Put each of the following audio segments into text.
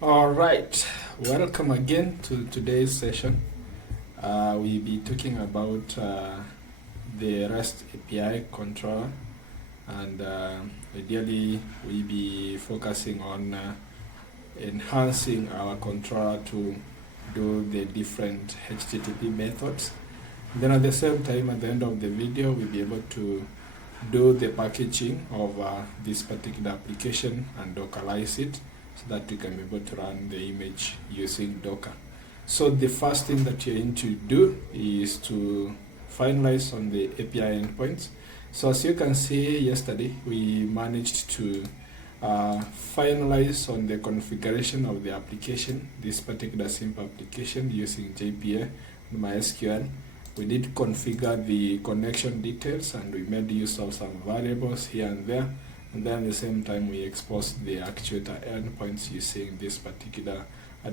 All right, welcome again to today's session. We'll be talking about the REST API controller, and ideally we'll be focusing on enhancing our controller to do the different HTTP methods. Then at the same time, at the end of the video, we'll be able to do the packaging of this particular application and Dockerize it, so that you can be able to run the image using Docker. So the first thing that you're going to do is to finalize on the API endpoints. So as you can see, yesterday we managed to finalize on the configuration of the application, this particular simple application using JPA and MySQL. We did configure the connection details and we made use of some variables here and there. And then at the same time, we exposed the actuator endpoints using this particular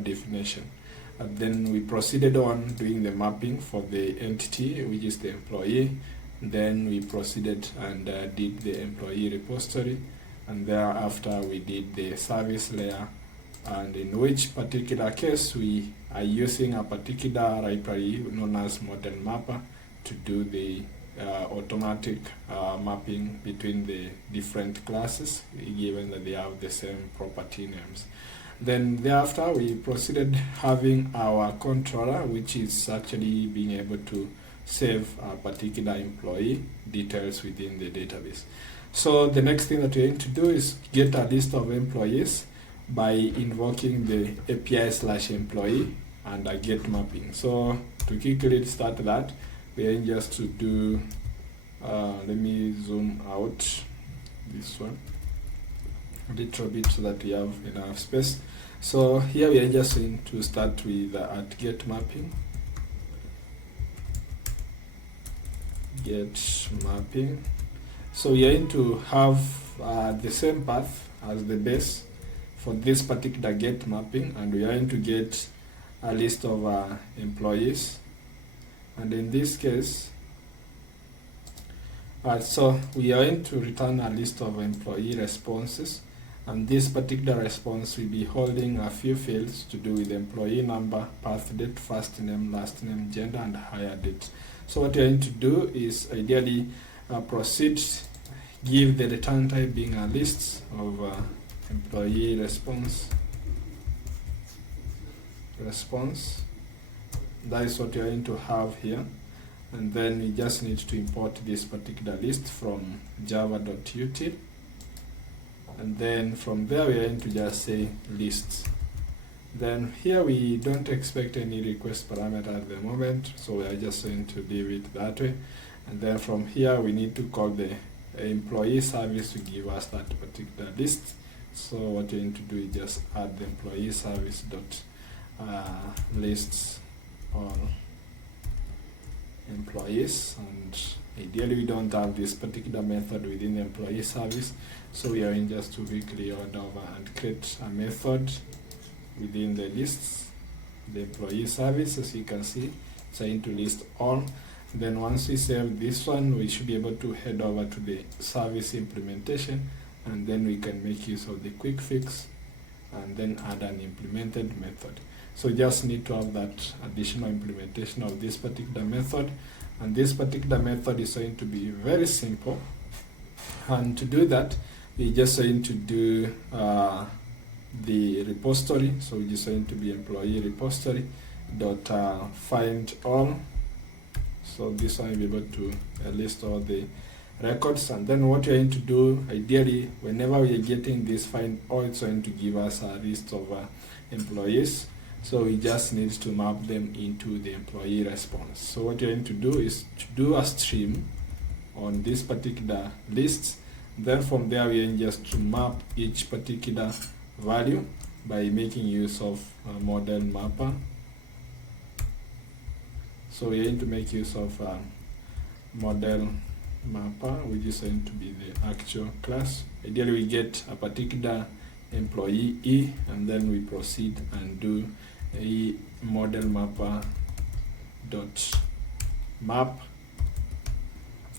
definition. And then we proceeded on doing the mapping for the entity, which is the employee. Then we proceeded and did the employee repository. And thereafter, we did the service layer. And in which particular case, we are using a particular library known as model mapper to do the automatic mapping between the different classes, given that they have the same property names. Then thereafter, we proceeded having our controller, which is actually being able to save a particular employee details within the database. So the next thing that we're going to do is get a list of employees by invoking the API/employee and a get mapping. So to quickly start that, we are just to do, let me zoom out this one a little bit so that we have enough space. So here we are just going to start with at get mapping. Get mapping. So we are going to have the same path as the base for this particular get mapping, and we are going to get a list of employees. And in this case, so we are going to return a list of employee responses, and this particular response will be holding a few fields to do with employee number, birth date, first name, last name, gender, and hire date. So what we are going to do is ideally proceed, give the return type being a list of employee response. That is what we are going to have here, and then we just need to import this particular list from java.util, and then from there we are going to just say lists. Then here we don't expect any request parameter at the moment, so we are just going to leave it that way. And then from here we need to call the employee service to give us that particular list. So what we're going to do is just add the employee service dot lists all employees, and ideally we don't have this particular method within the employee service, so we are in just to quickly order over and create a method within the lists, the employee service. As you can see, it's going to list all. Then once we save this one, we should be able to head over to the service implementation, and then we can make use of the quick fix and then add an implemented method. So just need to have that additional implementation of this particular method, and this particular method is going to be very simple. And to do that, we're just going to do the repository. So we're just going to be employee repository dot find all. So this one will be able to list all the records, and then what we're going to do, ideally, whenever we are getting this find all, it's going to give us a list of employees. So we just need to map them into the employee response. So what you're going to do is to do a stream on this particular list. Then from there we are just to map each particular value by making use of a model mapper. So we're going to make use of model mapper, which is going to be the actual class. Ideally we get a particular employee E, and then we proceed and do a model mapper dot map,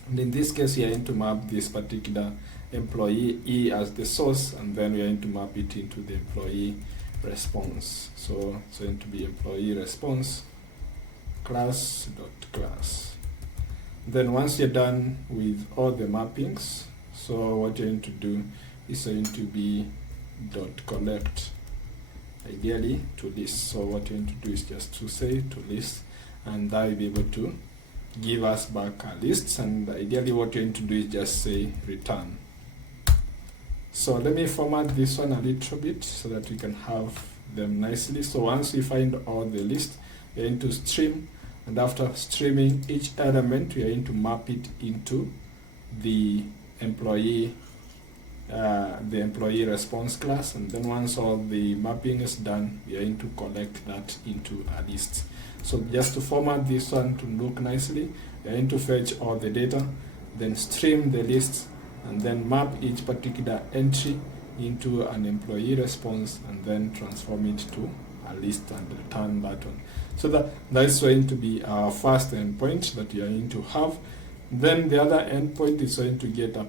and in this case we are going to map this particular employee E as the source, and then we are going to map it into the employee response. So it's going to be employee response class. Then once you're done with all the mappings, so what you're going to do is going to be .collect, ideally to list. So what you're going to do is just to say to list, and that will be able to give us back a list, and ideally what you're going to do is just say return. So let me format this one a little bit so that we can have them nicely. So once we find all the list, we're going to stream, and after streaming each element, we are going to map it into the employee response class, and then once all the mapping is done, we are going to collect that into a list. So just to format this one to look nicely, we are going to fetch all the data, then stream the list, and then map each particular entry into an employee response, and then transform it to a list and return that one. So that's going to be our first endpoint that you are going to have. Then the other endpoint is going to get a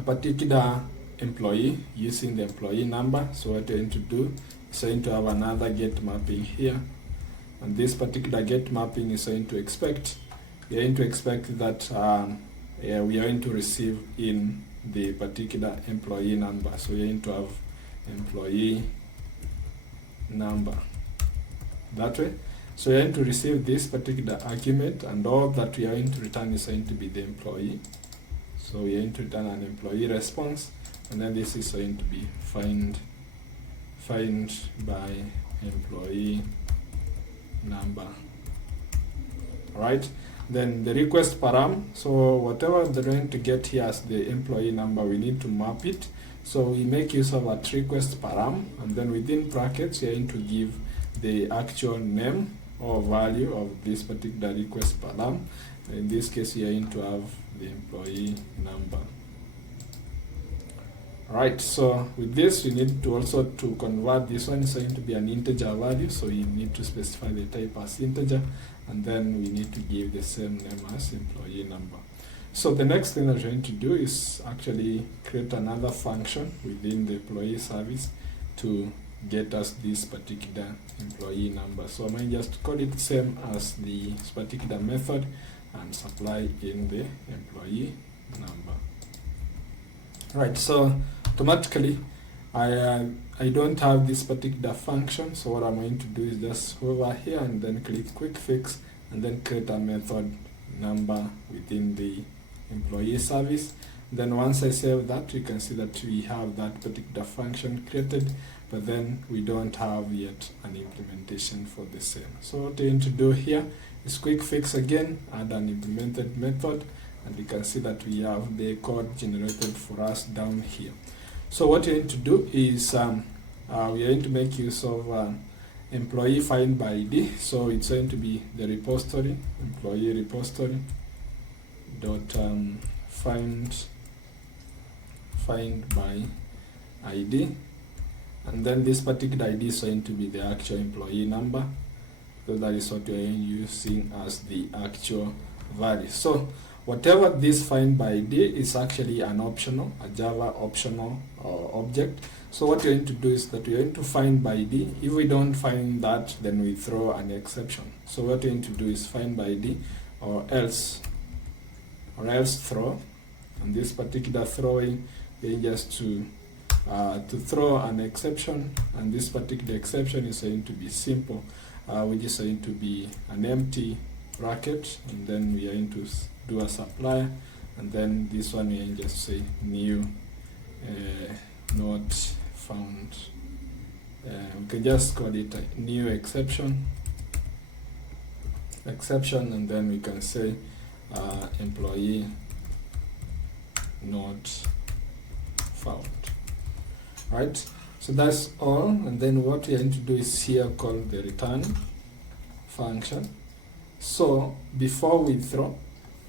particular employee using the employee number. So what you're going to do is going to have another get mapping here, and this particular get mapping is going to expect, we are going to expect that we are going to receive in the particular employee number. So we are going to have employee number that way. So we are going to receive this particular argument, and all that we are going to return is going to be the employee. So we are going to return an employee response, and then this is going to be find by employee number. Alright, then the request param, so whatever they're going to get here as the employee number, we need to map it. So we make use of a request param, and then within brackets we are going to give the actual name or value of this particular request param. In this case, we are going to have the employee number. Right, so with this, we need to also to convert this one is going to be an integer value, so you need to specify the type as integer, and then we need to give the same name as employee number. So the next thing that we're going to do is actually create another function within the employee service to get us this particular employee number. So I might just call it same as the particular method and supply in the employee number. Right, so automatically I don't have this particular function, so what I'm going to do is just hover here and then click quick fix, and then create a method number within the employee service. Then once I save that, you can see that we have that particular function created, but then we don't have yet an implementation for the same. So what we're going to do here is quick fix again, add an implemented method, and you can see that we have the code generated for us down here. So what we're going to do is we are going to make use of employee find by ID. So it's going to be the repository, employee repository dot find by ID, and then this particular ID is going to be the actual employee number, so that is what we are using as the actual value. So whatever this find by ID is actually an optional, a Java optional object. So what we're going to do is that we're going to find by ID. If we don't find that, then we throw an exception. So what we're going to do is find by ID or else throw. And this particular throwing, we're just to throw an exception, and this particular exception is going to be simple, which is going to be an empty bracket, and then we are going to do a supply, and then this one we just say new not found. We can just call it a new exception, and then we can say employee not found. Right, so that's all, and then what we are going to do is here call the return function. So before we throw,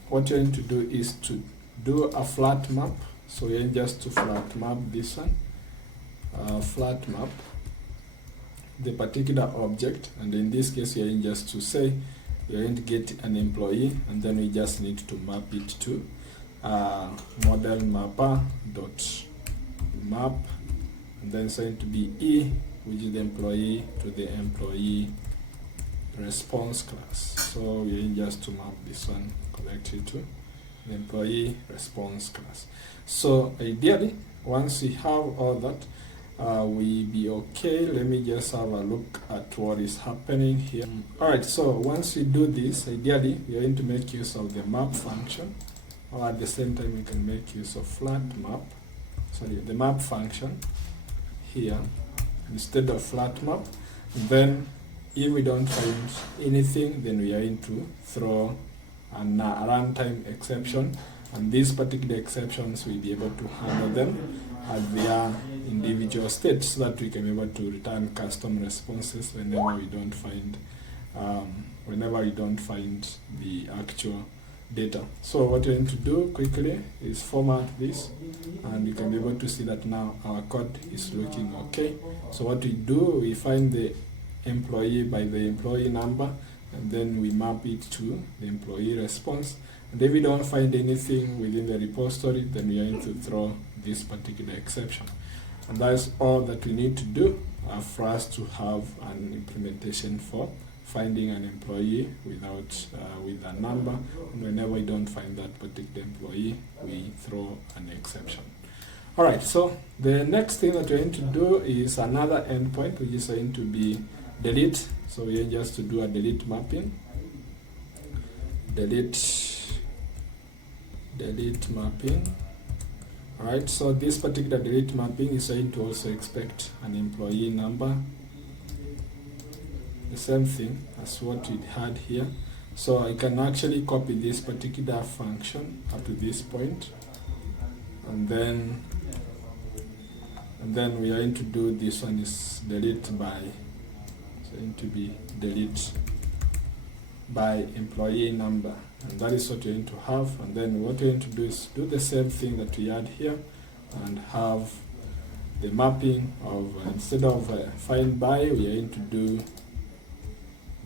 what you're going to do is to do a flat map. So you're just to flat map this one, flat map the particular object, and in this case you're going just to say you're going to get an employee, and then we just need to map it to model mapper dot map and then it's going to be E, which is the employee to the employee response class. So we're going just to map this one correctly to the employee response class. So ideally, once we have all that, we be okay. Let me just have a look at what is happening here. Alright, so once we do this, ideally we are going to make use of the map function, or at the same time we can make use of the map function here instead of flat map. Then if we don't find anything, then we are going to throw a runtime exception, and these particular exceptions we'll be able to handle them at their individual states, so that we can be able to return custom responses whenever we don't find the actual data. So what we're going to do quickly is format this, and you can be able to see that now our code is looking okay. So what we do, we find the employee by the employee number, and then we map it to the employee response. And if we don't find anything within the repository, then we are going to throw this particular exception. And that's all that we need to do for us to have an implementation for finding an employee with a number. And whenever we don't find that particular employee, we throw an exception. Alright, so the next thing that we're going to do is another endpoint, which is going to be delete. So we're just to do a delete mapping. Delete mapping. Alright, so this particular delete mapping is going to also expect an employee number. The same thing as what we had here. So I can actually copy this particular function up to this point, and then we are going to do this one is delete by, it's going to be delete by employee number, and that is what we're going to have. And then what we're going to do is do the same thing that we had here, and have the mapping of instead of find by, we are going to do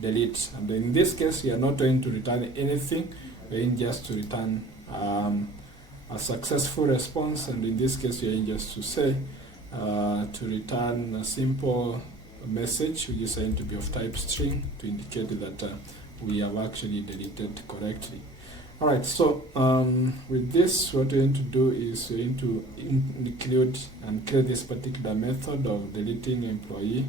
delete. And in this case, we are not going to return anything, we're going just to return a successful response. And in this case, we are going just to say to return a simple message, which is going to be of type string, to indicate that we have actually deleted correctly. Alright, so with this, what we're going to do is we're going to include and create this particular method of deleting employee,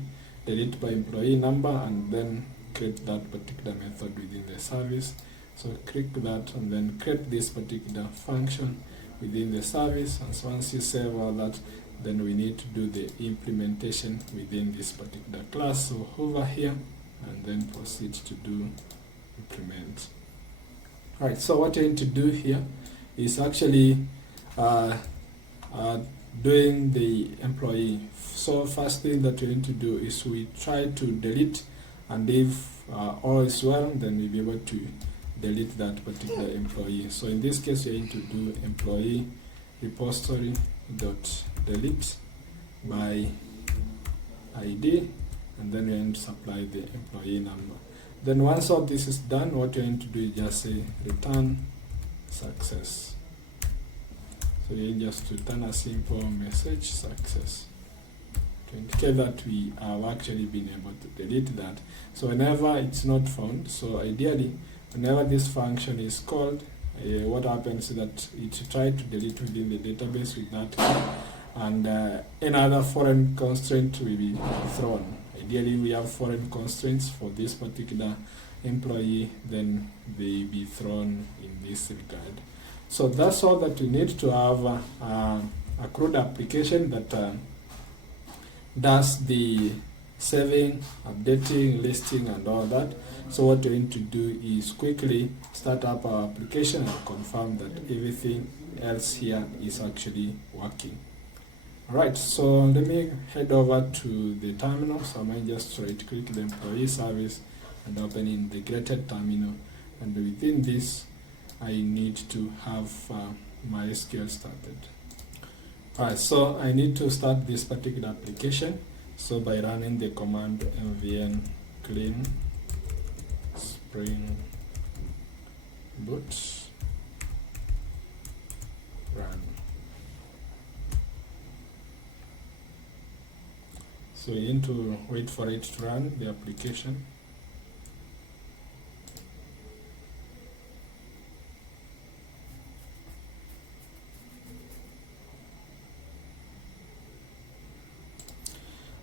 delete by employee number, and then create that particular method within the service. So click that and then create this particular function within the service. And so once you save all that, then we need to do the implementation within this particular class. So hover here and then proceed to do implement. Alright, so what you're going to do here is actually doing the employee. So first thing that we're going to do is we try to delete, and if all is well, then we'll be able to delete that particular employee. So in this case, we're going to do employee repository dot delete by ID, and then we're going to supply the employee number. Then once all this is done, what you're going to do is just say return success. So you just return a simple message success to indicate that we have actually been able to delete that. So whenever it's not found, so ideally whenever this function is called, what happens is that it tries to delete within the database with that key, and any other foreign constraint will be thrown. Ideally we have foreign constraints for this particular employee, then they be thrown in this regard. So that's all that we need to have a CRUD application that does the saving, updating, listing, and all that. So what we're going to do is quickly start up our application and confirm that everything else here is actually working. Alright, so let me head over to the terminal. So I might just right click the employee service and open integrated terminal, and within this I need to have my SQL started. Alright, so I need to start this particular application. So by running the command mvn clean spring boot run. So you need to wait for it to run the application.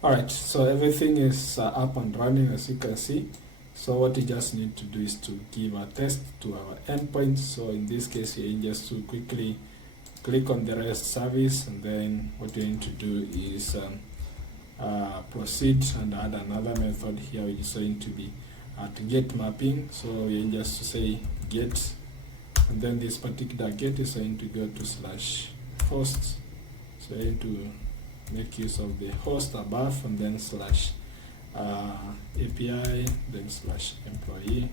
Alright, so everything is up and running, as you can see. So what you just need to do is to give a test to our endpoints. So in this case, you need just to quickly click on the REST service, and then what you need to do is proceed and add another method here, which is going to be to get mapping. So you need just to say get, and then this particular get is going to go to /host. So you need to make use of the host above, and then /API, then /employee.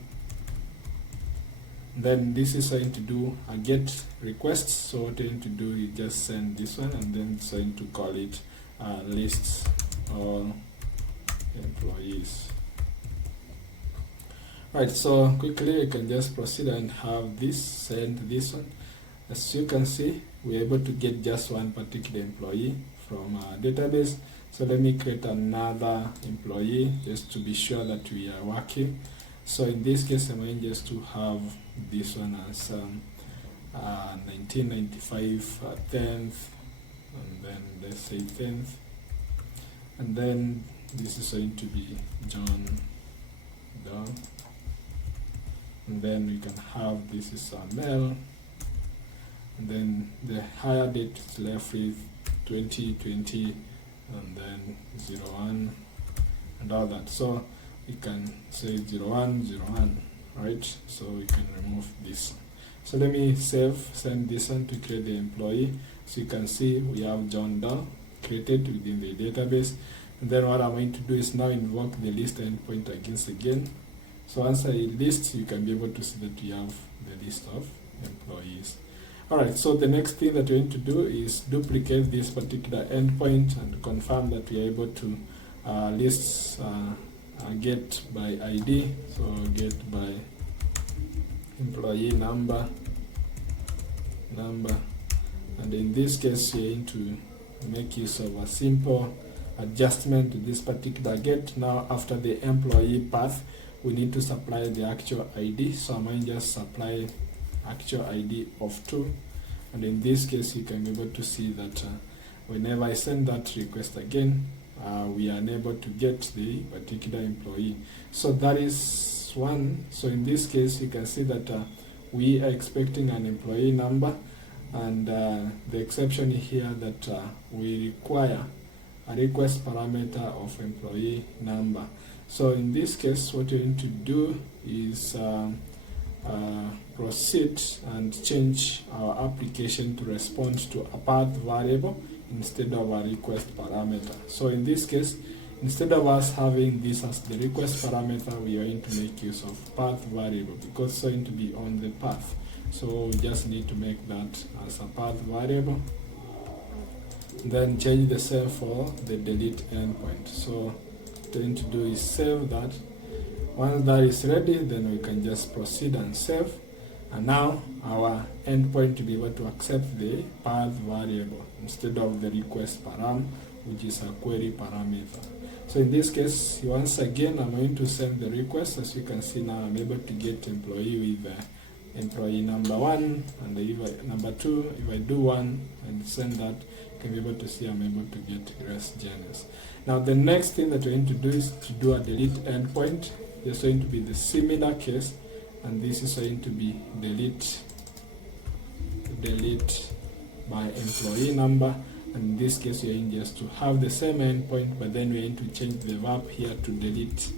Then this is going to do a get request. So what you need to do is just send this one, and then it's going to call it lists all employees. Right, so quickly you can just proceed and have this send this one. As you can see, we're able to get just one particular employee from our database. So let me create another employee just to be sure that we are working. So in this case, I'm going just to have this one as 1995 10th, and then let's say 10th, and then this is going to be John Doe, and then we can have this is a male, and then the higher date is left with 2020, and then 01 and all that. So we can say 0101, right? So we can remove this. So let me send this one to create the employee. So you can see we have John Doe created within the database. And then what I'm going to do is now invoke the list endpoint again. So once I list, you can be able to see that we have the list of employees. Alright, so the next thing that we're going to do is duplicate this particular endpoint and confirm that we are able to list get by ID. So get by employee number, and in this case you're going to make use of a simple adjustment to this particular get. Now after the employee path, we need to supply the actual ID. So I might just supply actual ID of 2, and in this case you can be able to see that whenever I send that request again, we are unable to get the particular employee. So that is one. So in this case you can see that we are expecting an employee number, and the exception here that we require a request parameter of employee number. So in this case what you need to do is proceed and change our application to respond to a path variable instead of a request parameter. So in this case, instead of us having this as the request parameter, we are going to make use of path variable because it's going to be on the path. So we just need to make that as a path variable. Then change the same for the delete endpoint. So what we're going to do is save that. Once that is ready, then we can just proceed and save. And now our endpoint to be able to accept the path variable instead of the request param, which is a query parameter. So in this case, once again, I'm going to send the request. As you can see now, I'm able to get employee with employee number 1, and if number 2. If I do 1 and send that, you can be able to see I'm able to get REST journeys. Now the next thing that we're going to do is to do a delete endpoint. There's going to be the similar case, and this is going to be delete by employee number. And in this case, you're going just to have the same endpoint, but then we're going to change the verb here to delete.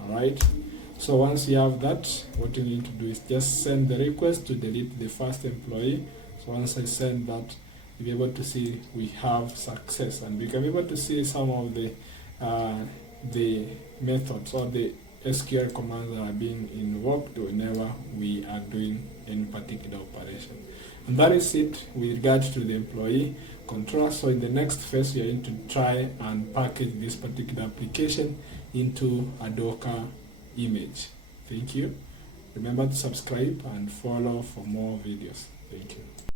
Alright, so once you have that, what you need to do is just send the request to delete the first employee. So once I send that, you'll be able to see we have success, and we can be able to see some of the methods or the SQL commands that are being invoked whenever we are doing any particular operation. And that is it with regard to the employee control. So in the next phase, we are going to try and package this particular application into a Docker image. Thank you. Remember to subscribe and follow for more videos. Thank you.